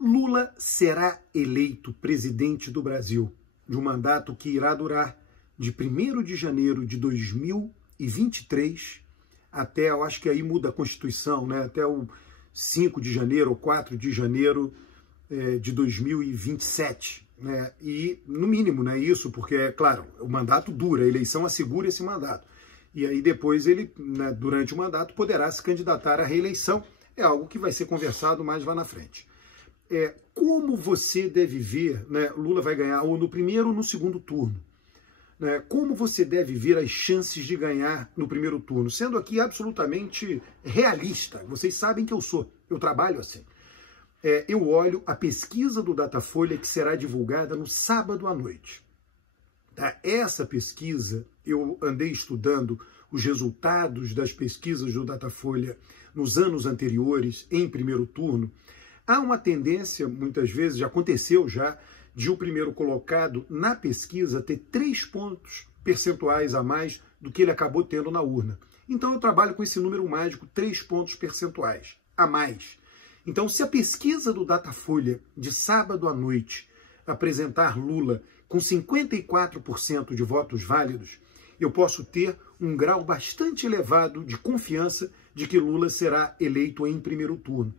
Lula será eleito presidente do Brasil, de um mandato que irá durar de 1º de janeiro de 2023 até, eu acho que aí muda a Constituição, né? Até o 5 de janeiro ou 4 de janeiro de 2027. Né? E, no mínimo, né, isso, porque, é claro, o mandato dura, a eleição assegura esse mandato. E aí depois ele, né, durante o mandato, poderá se candidatar à reeleição. É algo que vai ser conversado mais lá na frente. Como você deve ver, né, Lula vai ganhar ou no primeiro ou no segundo turno. Né, como você deve ver as chances de ganhar no primeiro turno? Sendo aqui absolutamente realista. Vocês sabem que eu trabalho assim. Eu olho a pesquisa do Datafolha que será divulgada no sábado à noite. Tá? Essa pesquisa, eu andei estudando os resultados das pesquisas do Datafolha nos anos anteriores, em primeiro turno. Há uma tendência, muitas vezes, já aconteceu já, de o primeiro colocado na pesquisa ter 3 pontos percentuais a mais do que ele acabou tendo na urna. Então eu trabalho com esse número mágico, 3 pontos percentuais a mais. Então, se a pesquisa do Datafolha de sábado à noite apresentar Lula com 54% de votos válidos, eu posso ter um grau bastante elevado de confiança de que Lula será eleito em primeiro turno.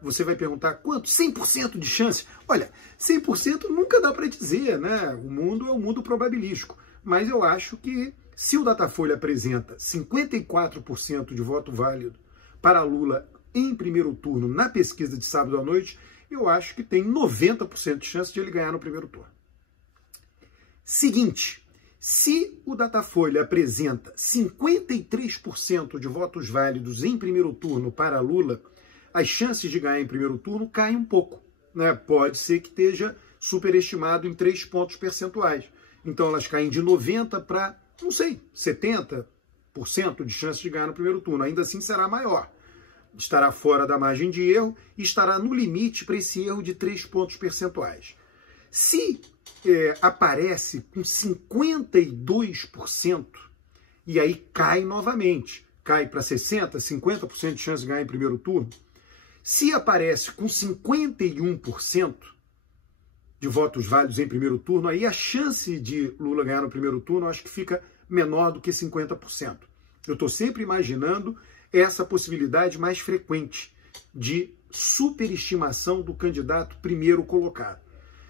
Você vai perguntar, quanto? 100% de chance? Olha, 100% nunca dá para dizer, né? O mundo é um mundo probabilístico. Mas eu acho que se o Datafolha apresenta 54% de voto válido para Lula em primeiro turno na pesquisa de sábado à noite, eu acho que tem 90% de chance de ele ganhar no primeiro turno. Seguinte, se o Datafolha apresenta 53% de votos válidos em primeiro turno para Lula, as chances de ganhar em primeiro turno caem um pouco. Né? Pode ser que esteja superestimado em 3 pontos percentuais. Então elas caem de 90% para, não sei, 70% de chance de ganhar no primeiro turno. Ainda assim será maior. Estará fora da margem de erro e estará no limite para esse erro de 3 pontos percentuais. Se aparece com 52%, e aí cai novamente, cai para 60%, 50% de chance de ganhar em primeiro turno. Se aparece com 51% de votos válidos em primeiro turno, aí a chance de Lula ganhar no primeiro turno, eu acho que fica menor do que 50%. Eu estou sempre imaginando essa possibilidade mais frequente de superestimação do candidato primeiro colocado.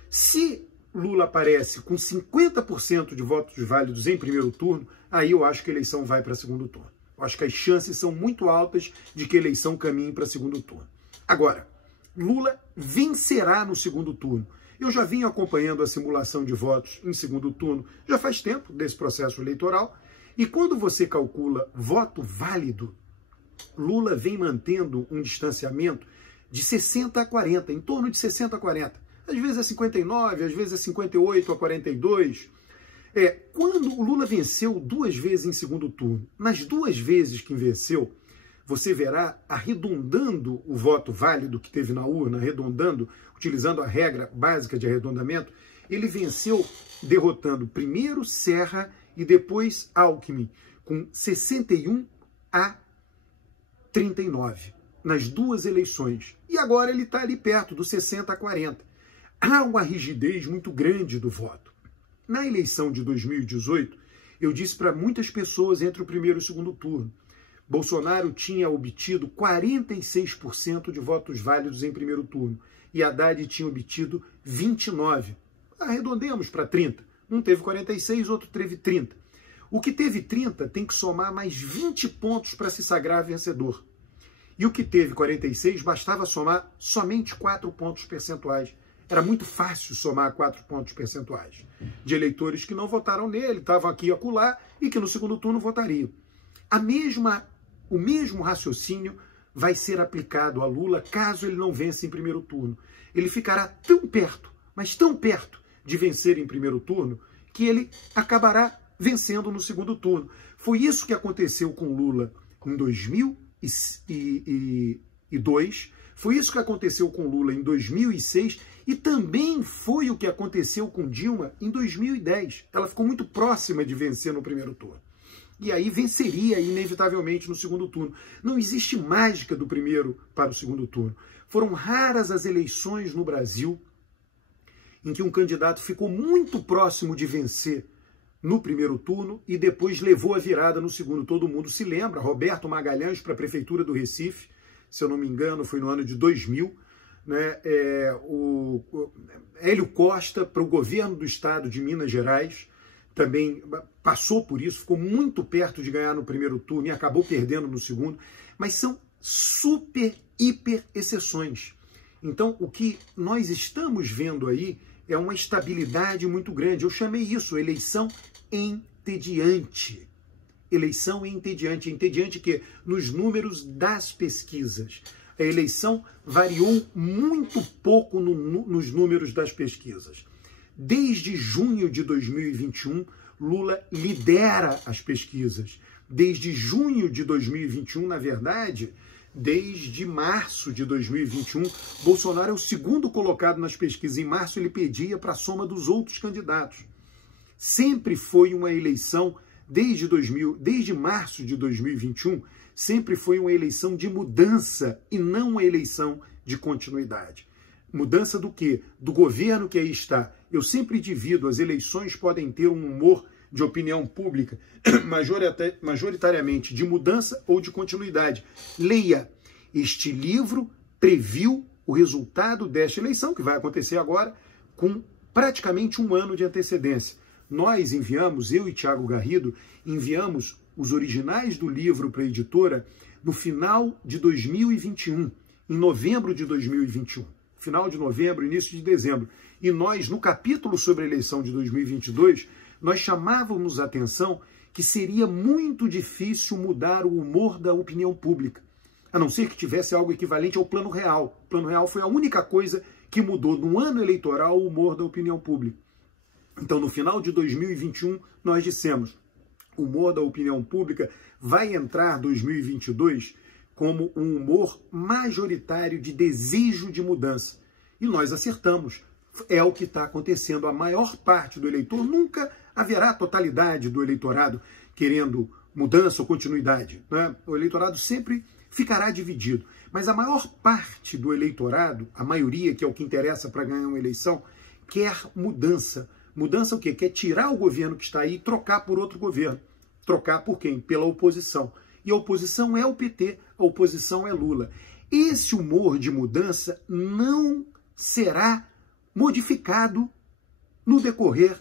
Se Lula aparece com 50% de votos válidos em primeiro turno, aí eu acho que a eleição vai para segundo turno. Eu acho que as chances são muito altas de que a eleição caminhe para segundo turno. Agora, Lula vencerá no segundo turno. Eu já vim acompanhando a simulação de votos em segundo turno já faz tempo desse processo eleitoral, e quando você calcula voto válido, Lula vem mantendo um distanciamento de 60 a 40, em torno de 60 a 40. Às vezes é 59, às vezes é 58 a 42. Quando o Lula venceu 2 vezes em segundo turno, nas 2 vezes que venceu, você verá, arredondando o voto válido que teve na urna, arredondando, utilizando a regra básica de arredondamento, ele venceu derrotando primeiro Serra e depois Alckmin, com 61 a 39, nas 2 eleições. E agora ele está ali perto, dos 60 a 40. Há uma rigidez muito grande do voto. Na eleição de 2018, eu disse para muitas pessoas entre o primeiro e o segundo turno, Bolsonaro tinha obtido 46% de votos válidos em primeiro turno e Haddad tinha obtido 29%. Arredondemos para 30%. Um teve 46%, outro teve 30%. O que teve 30% tem que somar mais 20 pontos para se sagrar vencedor. E o que teve 46% bastava somar somente 4 pontos percentuais. Era muito fácil somar 4 pontos percentuais de eleitores que não votaram nele, estavam aqui e acolá, e que no segundo turno votariam. O mesmo raciocínio vai ser aplicado a Lula caso ele não vença em primeiro turno. Ele ficará tão perto, mas tão perto de vencer em primeiro turno, que ele acabará vencendo no segundo turno. Foi isso que aconteceu com Lula em 2002, foi isso que aconteceu com Lula em 2006 e também foi o que aconteceu com Dilma em 2010. Ela ficou muito próxima de vencer no primeiro turno. e aí venceria inevitavelmente no segundo turno. Não existe mágica do primeiro para o segundo turno. Foram raras as eleições no Brasil em que um candidato ficou muito próximo de vencer no primeiro turno e depois levou a virada no segundo. Todo mundo se lembra, Roberto Magalhães para a Prefeitura do Recife, se eu não me engano, foi no ano de 2000, né? O Hélio Costa para o governo do estado de Minas Gerais, também passou por isso, ficou muito perto de ganhar no primeiro turno e acabou perdendo no segundo, mas são super, hiper exceções. Então, o que nós estamos vendo aí é uma estabilidade muito grande. Eu chamei isso eleição entediante. Eleição entediante. Entediante que nos números das pesquisas. A eleição variou muito pouco nos números das pesquisas. Desde junho de 2021, Lula lidera as pesquisas. Desde junho de 2021, na verdade, desde março de 2021, Bolsonaro é o segundo colocado nas pesquisas. Em março ele pedia para a soma dos outros candidatos. Sempre foi uma eleição, desde março de 2021, sempre foi uma eleição de mudança e não uma eleição de continuidade. Mudança do quê? Do governo que aí está. Eu sempre divido, as eleições podem ter um humor de opinião pública majoritariamente de mudança ou de continuidade. Leia, este livro previu o resultado desta eleição, que vai acontecer agora, com praticamente um ano de antecedência. Nós enviamos, eu e Thiago Garrido, enviamos os originais do livro para a editora no final de 2021, em novembro de 2021. Final de novembro, início de dezembro. E nós, no capítulo sobre a eleição de 2022, nós chamávamos a atenção que seria muito difícil mudar o humor da opinião pública, a não ser que tivesse algo equivalente ao Plano Real. O Plano Real foi a única coisa que mudou no ano eleitoral o humor da opinião pública. Então, no final de 2021, nós dissemos, o humor da opinião pública vai entrar 2022 como um humor majoritário de desejo de mudança. E nós acertamos. É o que está acontecendo. A maior parte do eleitor, nunca haverá a totalidade do eleitorado querendo mudança ou continuidade, né? O eleitorado sempre ficará dividido. Mas a maior parte do eleitorado, a maioria, que é o que interessa para ganhar uma eleição, quer mudança. Mudança o quê? Quer tirar o governo que está aí e trocar por outro governo. Trocar por quem? Pela oposição. E a oposição é o PT, a oposição é Lula. Esse humor de mudança não será modificado no decorrer,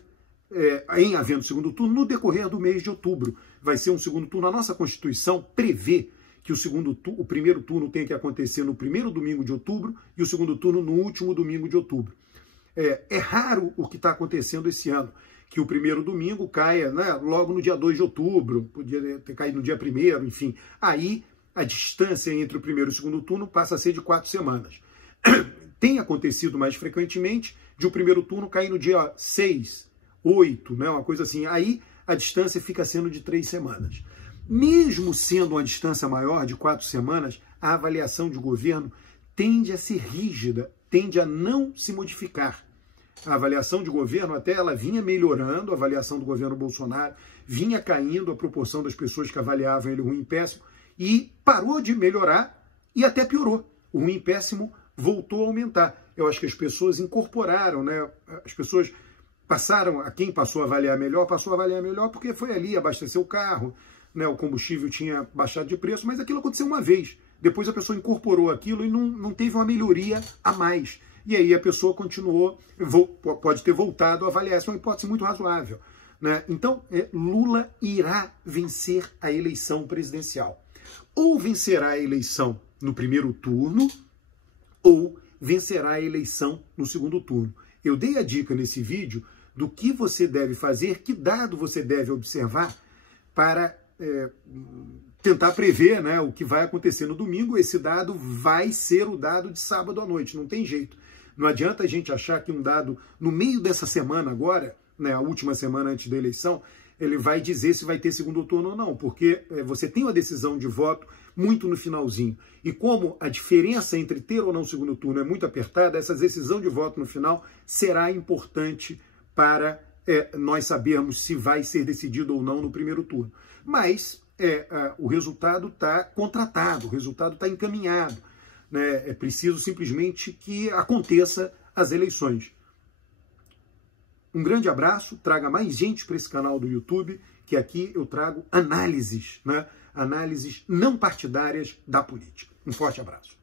em havendo segundo turno, no decorrer do mês de outubro. Vai ser um segundo turno. A nossa Constituição prevê que o primeiro turno tem que acontecer no primeiro domingo de outubro e o segundo turno no último domingo de outubro. É raro o que está acontecendo esse ano, que o primeiro domingo caia, né, logo no dia 2 de outubro, podia ter caído no dia 1º, enfim. Aí a distância entre o primeiro e o segundo turno passa a ser de 4 semanas. Tem acontecido mais frequentemente de o primeiro turno cair no dia 6, 8, né, uma coisa assim. Aí a distância fica sendo de 3 semanas. Mesmo sendo uma distância maior, de 4 semanas, a avaliação de governo tende a ser rígida, tende a não se modificar. A avaliação de governo, até ela vinha melhorando, a avaliação do governo Bolsonaro vinha caindo a proporção das pessoas que avaliavam ele ruim e péssimo, e parou de melhorar e até piorou. O ruim e péssimo voltou a aumentar. Eu acho que as pessoas incorporaram, né? As pessoas passaram, a quem passou a avaliar melhor porque foi ali abastecer o carro, né? O combustível tinha baixado de preço, mas aquilo aconteceu uma vez. Depois a pessoa incorporou aquilo e não teve uma melhoria a mais. E aí a pessoa continuou, pode ter voltado a avaliar. Essa é uma hipótese muito razoável, né? Então, Lula irá vencer a eleição presidencial. Ou vencerá a eleição no primeiro turno, ou vencerá a eleição no segundo turno. Eu dei a dica nesse vídeo do que você deve fazer, que dado você deve observar para tentar prever, né, o que vai acontecer no domingo. Esse dado vai ser o dado de sábado à noite, não tem jeito. Não adianta a gente achar que um dado no meio dessa semana agora, né, a última semana antes da eleição, ele vai dizer se vai ter segundo turno ou não, porque você tem uma decisão de voto muito no finalzinho. E como a diferença entre ter ou não segundo turno é muito apertada, essa decisão de voto no final será importante para nós sabermos se vai ser decidido ou não no primeiro turno. Mas o resultado está contratado, o resultado está encaminhado. Né? É preciso simplesmente que aconteça as eleições. Um grande abraço, traga mais gente para esse canal do YouTube, que aqui eu trago análises, né? Análises não partidárias da política. Um forte abraço.